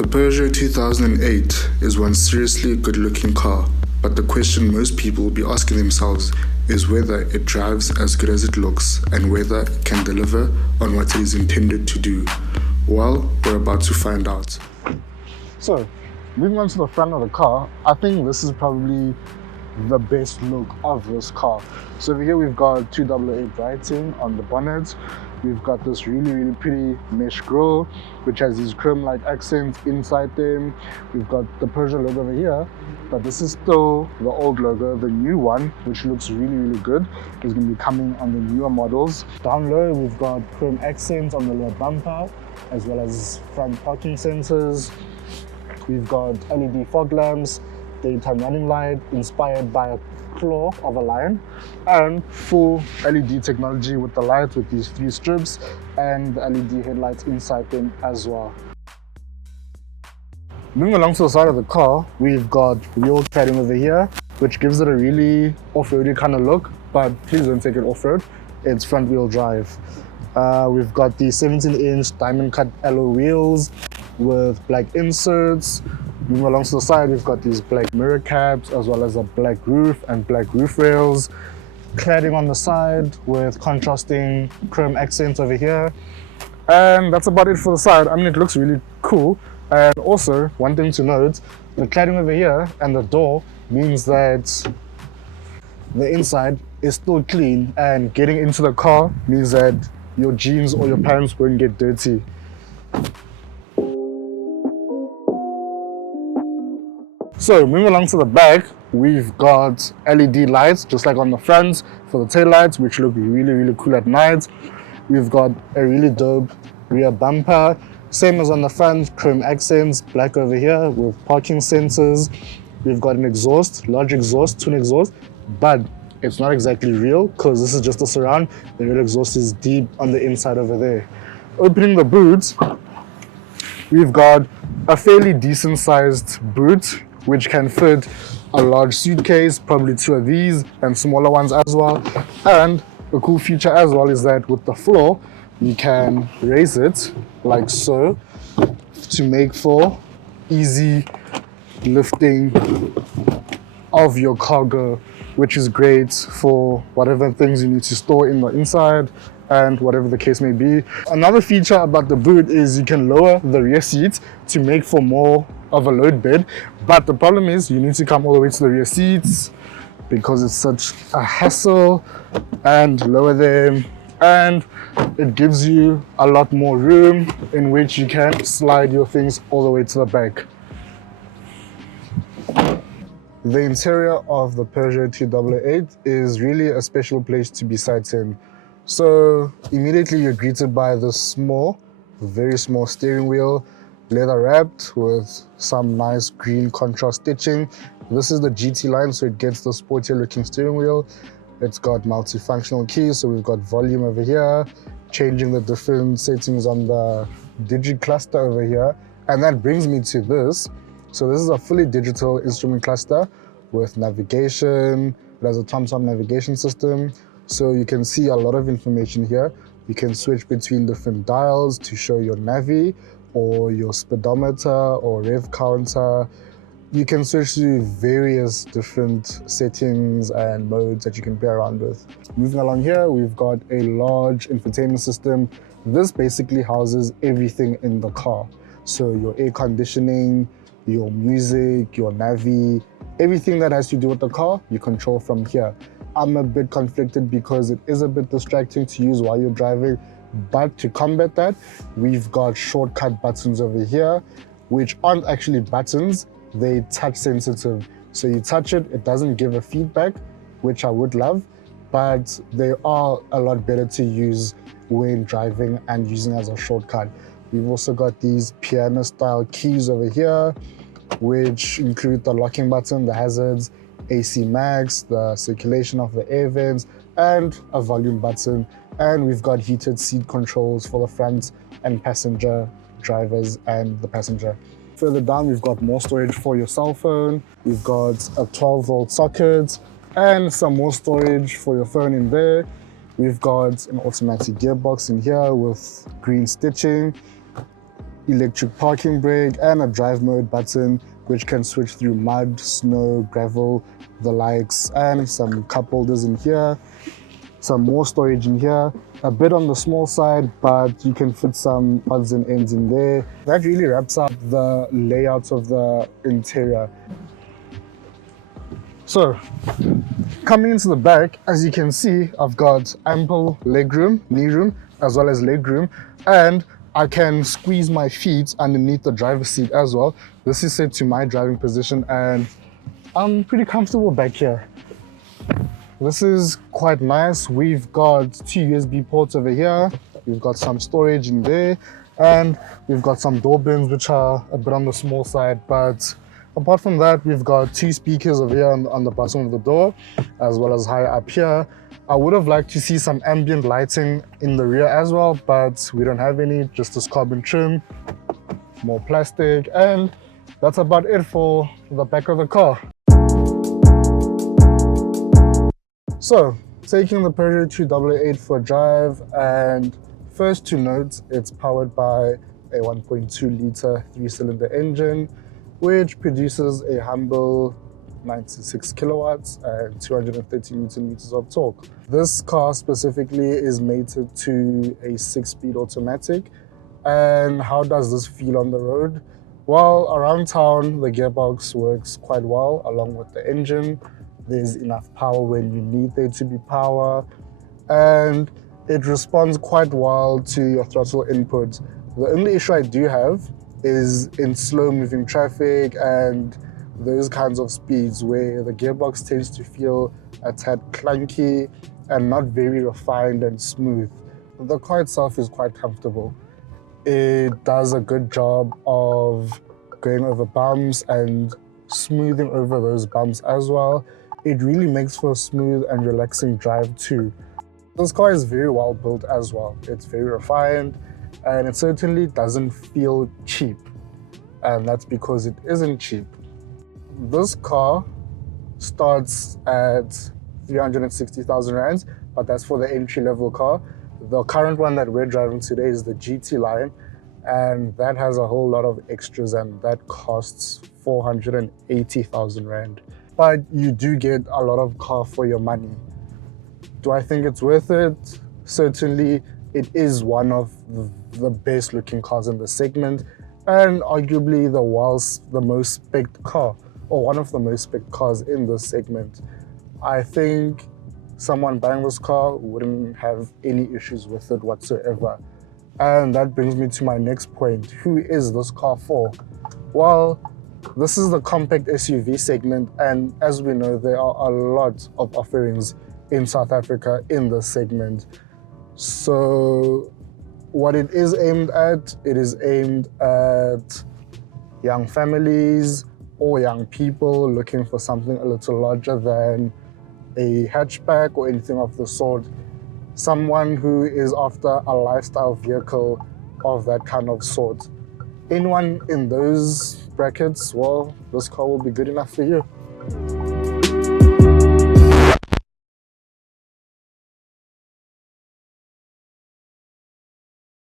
The Peugeot 2008 is one seriously good-looking car, but the question most people will be asking themselves is whether it drives as good as it looks and whether it can deliver on what it is intended to do. Well, we're about to find out. So, moving on to the front of the car, I think this is probably the best look of this car. So over here we've got 2008 writing on the bonnet. We've got this really pretty mesh grille which has these chrome light accents inside them. We've got the Peugeot logo over here, but this is still the old logo. The new one, which looks really good, is going to be coming on the newer models. Down low we've got chrome accents on the lower bumper as well as front parking sensors. We've got LED fog lamps, daytime running light inspired by a claw of a lion, and full LED technology with the lights with these 3 strips and the LED headlights inside them as well. Moving along to the side of the car, we've got wheel cladding over here, which gives it a really off-roady kind of look, but please don't take it off-road, it's front-wheel drive. We've got the 17-inch diamond cut alloy wheels with black inserts. Moving along to the side, we've got these black mirror caps as well as a black roof and black roof rails. Cladding on the side with contrasting chrome accents over here. And that's about it for the side. I mean, it looks really cool. And also, one thing to note, the cladding over here and the door means that the inside is still clean, and getting into the car means that your jeans or your pants won't get dirty. So moving along to the back, we've got LED lights just like on the front for the tail lights, which look really cool at night. We've got a really dope rear bumper, same as on the front, chrome accents, black over here with parking sensors. We've got an exhaust, large exhaust, twin exhaust, but it's not exactly real because this is just a surround. The real exhaust is deep on the inside over there. Opening the boot, we've got a fairly decent sized boot which can fit a large suitcase, probably 2 of these and smaller ones as well. And a cool feature as well is that with the floor you can raise it like so to make for easy lifting of your cargo, which is great for whatever things you need to store in the inside and whatever the case may be. Another feature about the boot is you can lower the rear seats to make for more of a load bed, but the problem is you need to come all the way to the rear seats because it's such a hassle, and lower them, and it gives you a lot more room in which you can slide your things all the way to the back. The interior of the Peugeot 2008 is really a special place to be sat in. So immediately you're greeted by this small, very small steering wheel, leather wrapped with some nice green contrast stitching. This is the GT line, so it gets the sportier looking steering wheel. It's got multifunctional keys, so we've got volume over here, changing the different settings on the digi cluster over here. And that brings me to this. So this is a fully digital instrument cluster with navigation. It has a TomTom navigation system, so you can see a lot of information here. You can switch between different dials to show your navi or your speedometer or rev counter. You can switch to various different settings and modes that you can play around with. Moving along here, we've got a large infotainment system. This basically houses everything in the car. So your air conditioning, your music, your navi, everything that has to do with the car, you control from here. I'm a bit conflicted because it is a bit distracting to use while you're driving, but to combat that, we've got shortcut buttons over here, which aren't actually buttons, they touch sensitive. So you touch it, it doesn't give a feedback, which I would love, but they are a lot better to use when driving and using as a shortcut. We've also got these piano style keys over here, which include the locking button, the hazards, AC max, the circulation of the air vents, and a volume button. And we've got heated seat controls for the front and passenger drivers and the passenger. Further down, we've got more storage for your cell phone. We've got a 12-volt socket and some more storage for your phone in there. We've got an automatic gearbox in here with green stitching. electric parking brake, and a drive mode button which can switch through mud, snow, gravel, the likes, and some cup holders in here, some more storage in here, a bit on the small side, but you can fit some odds and ends in there. That really wraps up the layout of the interior. So, coming into the back, as you can see, I've got ample legroom, knee room, as well as legroom, and I can squeeze my feet underneath the driver's seat as well. This is set to my driving position and I'm pretty comfortable back here. This is quite nice. We've got 2 USB ports over here. We've got some storage in there, and we've got some door bins which are a bit on the small side, but apart from that, we've got 2 speakers over here on the bottom of the door, as well as high up here. I would have liked to see some ambient lighting in the rear as well, but we don't have any, just this carbon trim, more plastic, and that's about it for the back of the car. So, taking the Peugeot 288 for a drive, and first to note, it's powered by a 1.2 litre 3-cylinder engine, which produces a humble 96 kilowatts and 230 newton meters of torque. This car specifically is mated to a 6-speed automatic. And how does this feel on the road? Well, around town, the gearbox works quite well along with the engine. There's enough power when you need there to be power, and it responds quite well to your throttle input. The only issue I do have is in slow moving traffic and those kinds of speeds where the gearbox tends to feel a tad clunky and not very refined and smooth. The car itself is quite comfortable. It does a good job of going over bumps and smoothing over those bumps as well. It really makes for a smooth and relaxing drive too. This car is very well built as well. It's very refined, and it certainly doesn't feel cheap, and that's because it isn't cheap. This car starts at 360,000 rands, but that's for the entry-level car. The current one that we're driving today is the GT line, and that has a whole lot of extras, and that costs 480,000 rand. But you do get a lot of car for your money. Do I think it's worth it? Certainly, it is one of the best looking cars in the segment, and arguably the most spec'd car, or one of the most spec'd cars in this segment. I think someone buying this car wouldn't have any issues with it whatsoever. And that brings me to my next point. Who is this car for? Well, this is the compact SUV segment, and as we know, there are a lot of offerings in South Africa in this segment. So what it is aimed at, it is aimed at young families or young people looking for something a little larger than a hatchback or anything of the sort. Someone who is after a lifestyle vehicle of that kind of sort. Anyone in those brackets, well, this car will be good enough for you.